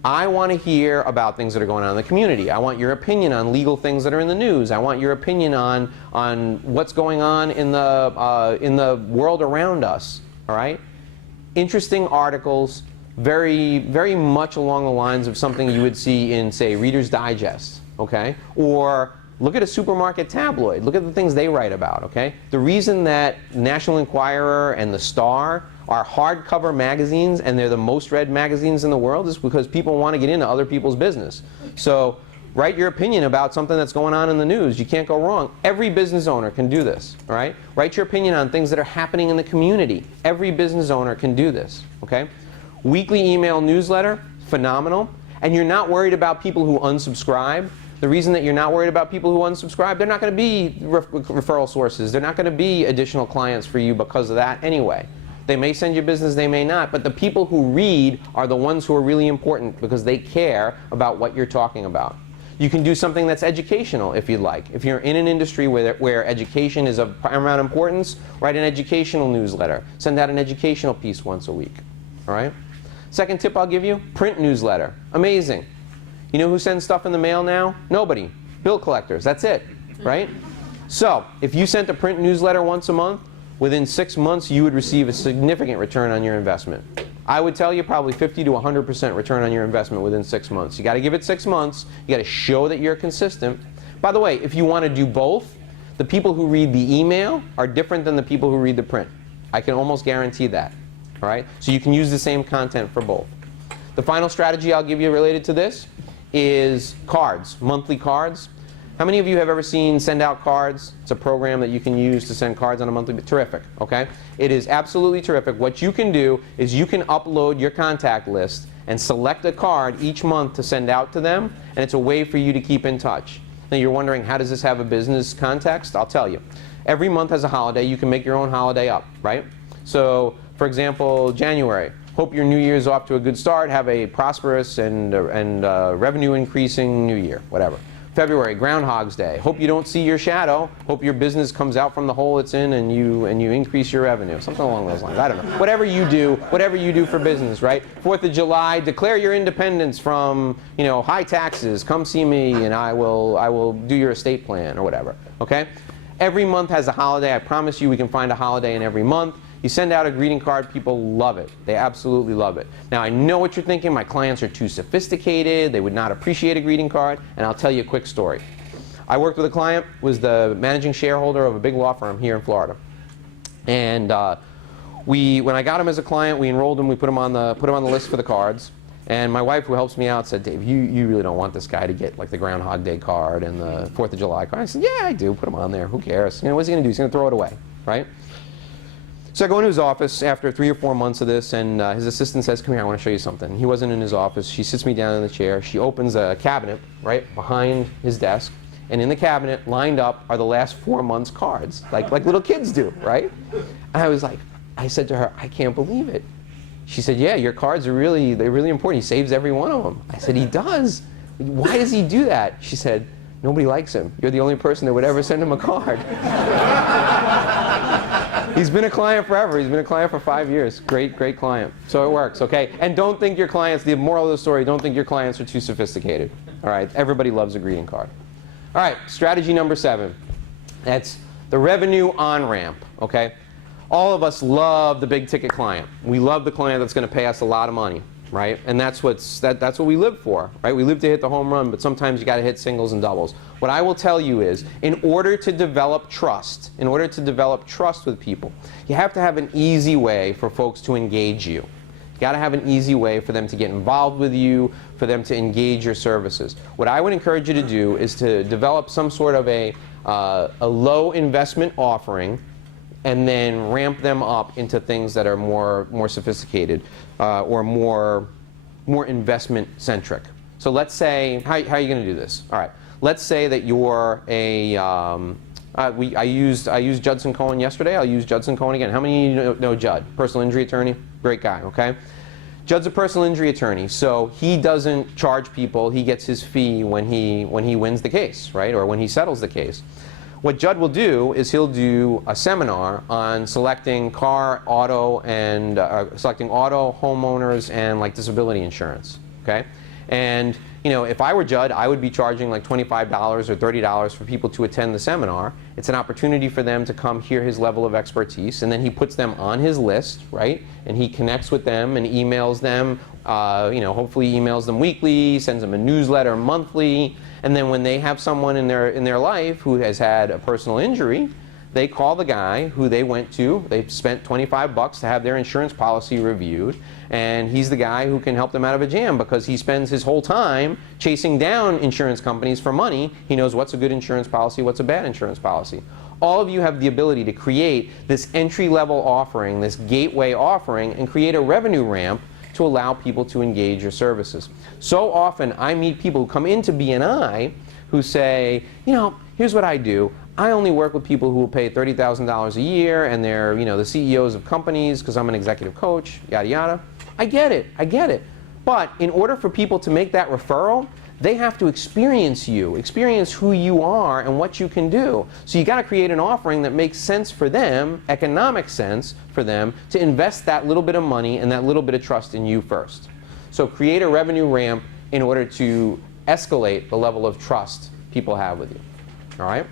I want to hear about things that are going on in the community. I want your opinion on legal things that are in the news. I want your opinion on what's going on in the world around us. All right? Interesting articles, very, very much along the lines of something you would see in, say, Reader's Digest, okay? Or look at a supermarket tabloid. Look at the things they write about, okay? The reason that National Enquirer and The Star are hardcover magazines and they're the most read magazines in the world is because people want to get into other people's business. So write your opinion about something that's going on in the news. You can't go wrong. Every business owner can do this, all right? Write your opinion on things that are happening in the community. Every business owner can do this, okay? Weekly email newsletter, phenomenal. And you're not worried about people who unsubscribe. The reason that you're not worried about people who unsubscribe, they're not going to be referral sources. They're not going to be additional clients for you because of that anyway. They may send you business, they may not. But the people who read are the ones who are really important because they care about what you're talking about. You can do something that's educational if you'd like. If you're in an industry where education is of paramount importance, write an educational newsletter. Send out an educational piece once a week. All right? Second tip I'll give you, print newsletter. Amazing. You know who sends stuff in the mail now? Nobody. Bill collectors. That's it. Right? So, if you sent a print newsletter once a month, within 6 months you would receive a significant return on your investment. I would tell you probably 50 to 100% return on your investment within 6 months. You got to give it 6 months. You got to show that you're consistent. By the way, if you want to do both, the people who read the email are different than the people who read the print. I can almost guarantee that. All right? So you can use the same content for both. The final strategy I'll give you related to this is cards, monthly cards. How many of you have ever seen Send Out Cards? It's a program that you can use to send cards on a monthly basis. Terrific, okay? It is absolutely terrific. What you can do is you can upload your contact list and select a card each month to send out to them, and it's a way for you to keep in touch. Now you're wondering, how does this have a business context? I'll tell you. Every month has a holiday. You can make your own holiday up, right? So, for example, January. Hope your new year's off to a good start. Have a prosperous and revenue increasing new year, whatever. February, Groundhog's Day. Hope you don't see your shadow. Hope your business comes out from the hole it's in and you increase your revenue. Something along those lines. I don't know. Whatever you do for business, right? 4th of July, declare your independence from, high taxes. Come see me and I will do your estate plan or whatever. Okay? Every month has a holiday. I promise you we can find a holiday in every month. You send out a greeting card, people love it. They absolutely love it. Now, I know what you're thinking. My clients are too sophisticated. They would not appreciate a greeting card. And I'll tell you a quick story. I worked with a client, was the managing shareholder of a big law firm here in Florida. And when I got him as a client, we enrolled him, we put him on the list for the cards. And my wife, who helps me out, said, Dave, you really don't want this guy to get like the Groundhog Day card and the 4th of July card. I said, yeah, I do. Put him on there. Who cares? What's he going to do? He's going to throw it away, right? So I go into his office after 3 or 4 months of this, and his assistant says, come here, I want to show you something. He wasn't in his office. She sits me down in the chair. She opens a cabinet right behind his desk, and in the cabinet, lined up, are the last 4 months' cards, like little kids do, right? And I said to her, I can't believe it. She said, yeah, your cards they're really important. He saves every one of them. I said, he does. Why does he do that? She said, nobody likes him. You're the only person that would ever send him a card. He's been a client forever. He's been a client for 5 years. Great client. So it works, okay? And don't think your clients, the moral of the story, don't think your clients are too sophisticated. All right? Everybody loves a greeting card. All right, strategy number 7. That's the revenue on-ramp, okay? All of us love the big ticket client. We love the client that's going to pay us a lot of money, right? And that's what we live for, right? We live to hit the home run, but sometimes you got to hit singles and doubles. What I will tell you is, in order to develop trust with people, you have to have an easy way for folks to engage you. You got to have an easy way for them to get involved with you, for them to engage your services. What I would encourage you to do is to develop some sort of a low investment offering, and then ramp them up into things that are more sophisticated or more investment centric. So let's say, how are you going to do this? All right, let's say that you're I used Judson Cohen yesterday. I'll use Judson Cohen again. How many of you know Judd? Personal injury attorney, great guy. Okay, Judd's a personal injury attorney, so he doesn't charge people. He gets his fee when he wins the case, right, or when he settles the case. What Judd will do is he'll do a seminar on selecting auto, homeowners, and like disability insurance. Okay, and if I were Judd, I would be charging like $25 or $30 for people to attend the seminar. It's an opportunity for them to come hear his level of expertise, and then he puts them on his list, right? And he connects with them and emails them. Hopefully emails them weekly, sends them a newsletter monthly. And then when they have someone in their life who has had a personal injury, they call the guy who they went to. They've spent $25 to have their insurance policy reviewed, and he's the guy who can help them out of a jam because he spends his whole time chasing down insurance companies for money. He knows what's a good insurance policy, what's a bad insurance policy. All of you have the ability to create this entry-level offering, this gateway offering, and create a revenue ramp to allow people to engage your services. So often I meet people who come into BNI who say, here's what I do. I only work with people who will pay $30,000 a year, and they're the CEOs of companies because I'm an executive coach, yada yada. I get it. But in order for people to make that referral, they have to experience you, experience who you are and what you can do. So you got to create an offering that makes sense for them, economic sense for them, to invest that little bit of money and that little bit of trust in you first. So create a revenue ramp in order to escalate the level of trust people have with you. All right?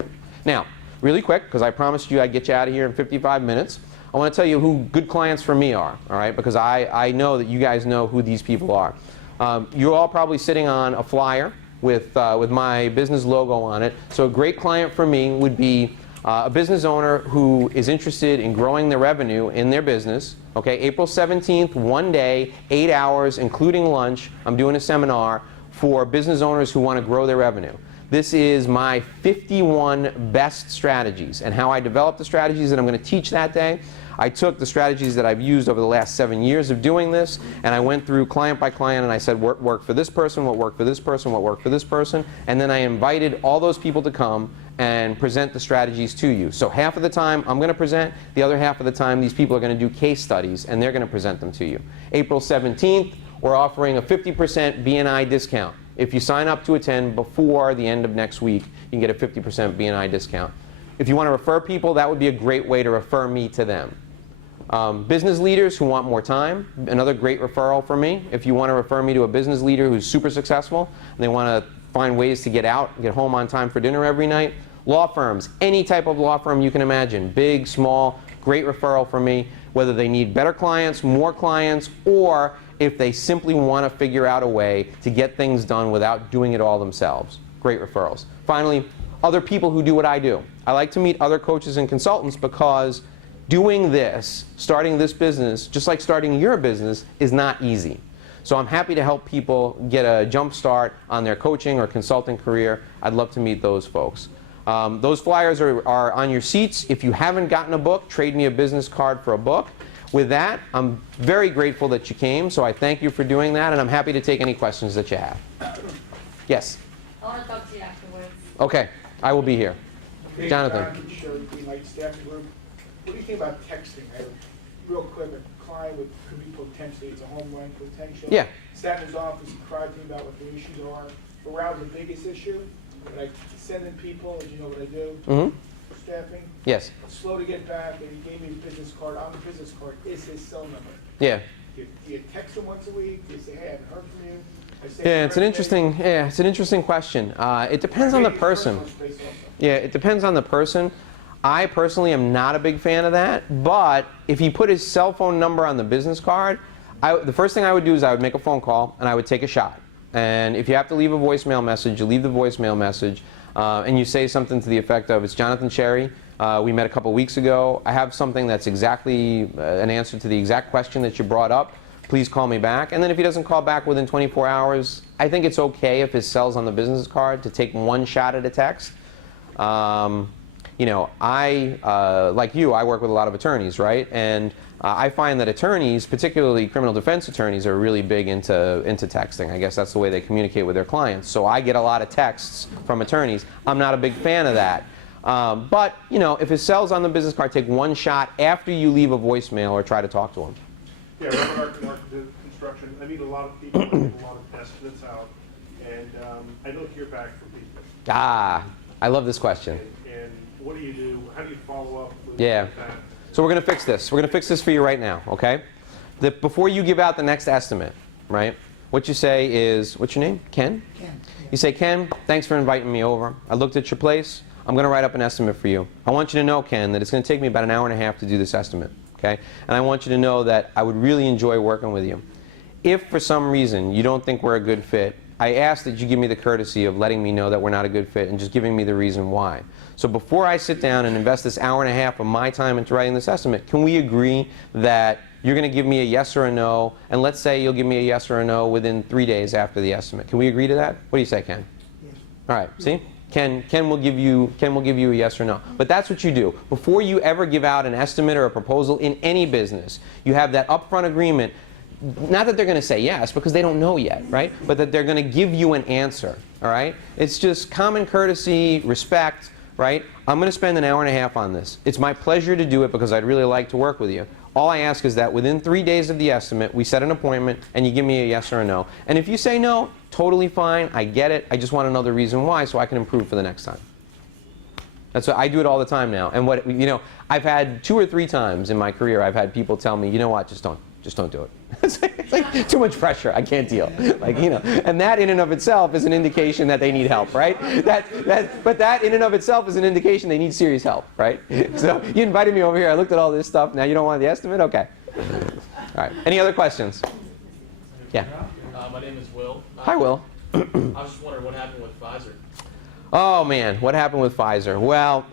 Now, really quick, because I promised you I'd get you out of here in 55 minutes, I want to tell you who good clients for me are, all right? Because I know that you guys know who these people are. You're all probably sitting on a flyer with my business logo on it. So a great client for me would be a business owner who is interested in growing their revenue in their business. Okay, April 17th, 1 day, 8 hours, including lunch. I'm doing a seminar for business owners who want to grow their revenue. This is my 51 best strategies, and how I developed the strategies that I'm going to teach that day. I took the strategies that I've used over the last 7 years of doing this, and I went through client by client, and I said what worked for this person, what worked for this person, what worked for this person, and then I invited all those people to come and present the strategies to you. So half of the time I'm going to present, the other half of the time these people are going to do case studies, and they're going to present them to you. April 17th, we're offering a 50% BNI discount. If you sign up to attend before the end of next week, you can get a 50% BNI discount. If you want to refer people, that would be a great way to refer me to them. Business leaders who want more time, another great referral for me. If you want to refer me to a business leader who's super successful and they want to find ways to get out, get home on time for dinner every night. Law firms, any type of law firm you can imagine, big, small, great referral for me, whether they need better clients, more clients, or if they simply want to figure out a way to get things done without doing it all themselves. Great referrals. Finally, other people who do what I do. I like to meet other coaches and consultants because doing this, starting this business, just like starting your business, is not easy. So I'm happy to help people get a jump start on their coaching or consulting career. I'd love to meet those folks. Those flyers are on your seats. If you haven't gotten a book, trade me a business card for a book. With that, I'm very grateful that you came, so I thank you for doing that, and I'm happy to take any questions that you have. Yes? I want to talk to you afterwards. Okay, I will be here. Hey, Jonathan. Showed the night staffing group. What do you think about texting? Real quick, a client could be potentially, it's a home run potential. Yeah. Sat in his office, cried to me about what the issues are. Around the biggest issue, like sending people, as you know what I do, Mm-hmm. staffing. Yes. Slow to get back, and he gave me his business card. On the business card is his cell number. Yeah. Do you text him once a week? Do you say, hey, I haven't heard from you? I say, Yeah, it's an interesting question. It depends on the person. Yeah, it depends on the person. I personally am not a big fan of that, but if he put his cell phone number on the business card, the first thing I would do is I would make a phone call and I would take a shot. And if you have to leave a voicemail message, you leave the voicemail message and you say something to the effect of, it's Jonathan Cherry, we met a couple weeks ago, I have something that's exactly an answer to the exact question that you brought up, please call me back. And then if he doesn't call back within 24 hours, I think it's okay if his cell's on the business card to take one shot at a text. You know, like you, I work with a lot of attorneys, right? And I find that attorneys, particularly criminal defense attorneys, are really big into texting. I guess that's the way they communicate with their clients. So I get a lot of texts from attorneys. I'm not a big fan of that. But, you know, if his cell's on the business card, take one shot after you leave a voicemail or try to talk to him. Yeah, Robert construction. I meet a lot of people, I give a lot of estimates out, and I don't hear back from people. Ah, I love this question. And what do you do? How do you follow up with Yeah. that? So we're going to fix this. We're going to fix this for you right now, okay? Before you give out the next estimate, right, what you say is, what's your name? Ken? Ken. You say, Ken, thanks for inviting me over. I looked at your place. I'm going to write up an estimate for you. I want you to know, Ken, that it's going to take me about an hour and a half to do this estimate, okay? And I want you to know that I would really enjoy working with you. If for some reason you don't think we're a good fit, I ask that you give me the courtesy of letting me know that we're not a good fit and just giving me the reason why. So before I sit down and invest this hour and a half of my time into writing this estimate, can we agree that you're going to give me a yes or a no, and let's say you'll give me a yes or a no within 3 days after the estimate. Can we agree to that? What do you say, Ken? Yes. All right, see? Ken will give you a yes or no. But that's what you do. Before you ever give out an estimate or a proposal in any business, you have that upfront agreement. Not that they're going to say yes, because they don't know yet, right? But that they're going to give you an answer, all right? It's just common courtesy, respect, right? I'm going to spend an hour and a half on this. It's my pleasure to do it because I'd really like to work with you. All I ask is that within 3 days of the estimate, we set an appointment and you give me a yes or a no. And if you say no, totally fine, I get it. I just want to know the reason why so I can improve for the next time. That's what I do it all the time now. And what, you know, I've had 2 or 3 times in my career, I've had people tell me, you know what, just don't do it. It's like too much pressure. I can't deal. Like, you know, and that in and of itself is an indication that they need help, right? But that in and of itself is an indication they need serious help, right? So you invited me over here. I looked at all this stuff. Now you don't want the estimate? Okay. All right. Any other questions? Yeah. My name is Will. Hi, Will. I was just wondering what happened with Pfizer. Oh man, what happened with Pfizer? Well,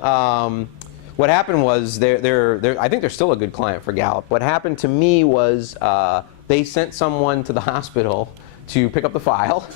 what happened was I think they're still a good client for Gallup. What happened to me was they sent someone to the hospital to pick up the file.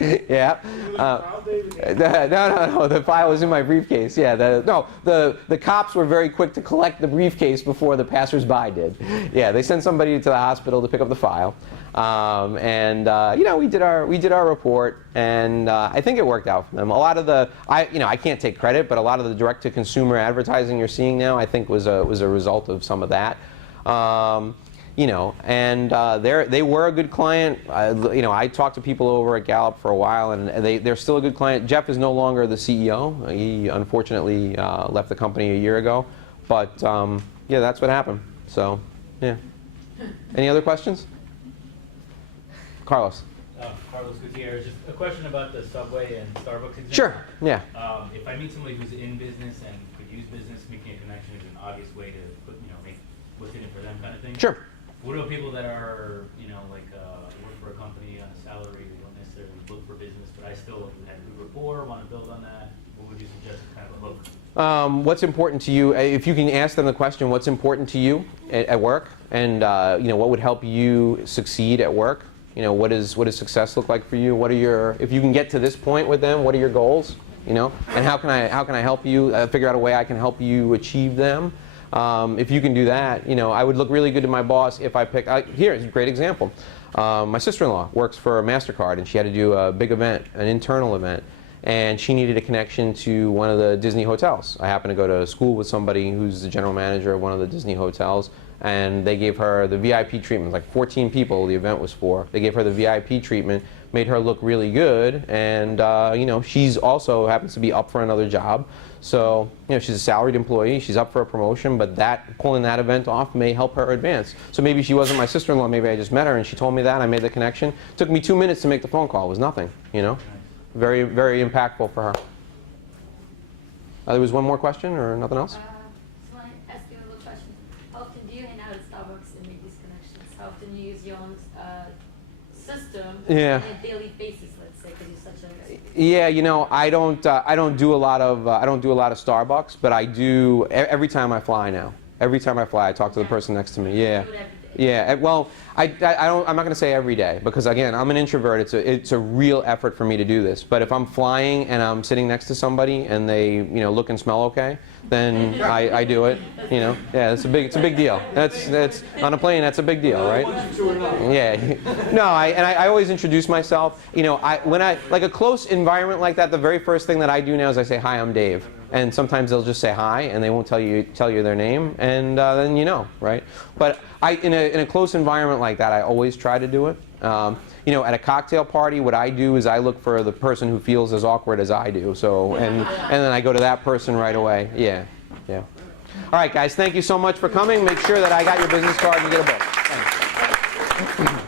Yeah. No. The file was in my briefcase. Yeah. The cops were very quick to collect the briefcase before the passersby did. Yeah. They sent somebody to the hospital to pick up the file, you know, we did our report, and I think it worked out for them. A lot of I can't take credit, but a lot of the direct-to-consumer advertising you're seeing now, I think was a result of some of that. you know, and they were a good client. You know, I talked to people over at Gallup for a while, and they're still a good client. Jeff is no longer the CEO. He unfortunately left the company a year ago, but yeah, that's what happened. So, yeah. Any other questions? Carlos. Carlos Gutierrez, just a question about the Subway and Starbucks example. Sure. Yeah. If I meet somebody who's in business and could use business, making a connection is an obvious way to put, make what's in it for them kind of thing. Sure. What about people that are, work for a company on a salary, they don't necessarily look for business, but I still have good rapport, want to build on that? What would you suggest as kind of a hook? What's important to you? If you can ask them the question, what's important to you at work, and what would help you succeed at work? What does success look like for you? What are if you can get to this point with them, what are your goals? And how can I help you figure out a way I can help you achieve them? If you can do that, I would look really good to my boss if I pick. Here's a great example. My sister-in-law works for MasterCard, and she had to do a big event, an internal event, and she needed a connection to one of the Disney hotels. I happened to go to school with somebody who's the general manager of one of the Disney hotels, and they gave her the VIP treatment. Like 14 people the event was for. They gave her the VIP treatment, made her look really good, and she's also happens to be up for another job. So she's a salaried employee, she's up for a promotion, but pulling that event off may help her advance. So maybe she wasn't my sister-in-law, maybe I just met her and she told me that, I made the connection. It took me 2 minutes to make the phone call, it was nothing, Very, very impactful for her. There was one more question or nothing else? So I want to ask you a little question. How often do you hang out at Starbucks and make these connections? How often do you use your own system on a daily basis, let's say, because you're such a... Yeah, I don't do a lot of Starbucks, but I do every time I fly now. Every time I fly, I talk to the person next to me. Yeah. Yeah, well, I'm not going to say every day because, again, I'm an introvert. It's a real effort for me to do this. But if I'm flying and I'm sitting next to somebody and they, look and smell okay, then I do it. Yeah, it's a big deal. That's on a plane. That's a big deal, right? Yeah. No, I always introduce myself. When like a close environment like that, the very first thing that I do now is I say, "Hi, I'm Dave." And sometimes they'll just say hi, and they won't tell you their name, and then right? But in a close environment like that, I always try to do it. At a cocktail party, what I do is I look for the person who feels as awkward as I do. So and then I go to that person right away. Yeah. All right, guys, thank you so much for coming. Make sure that I got your business card and get a book. Thanks.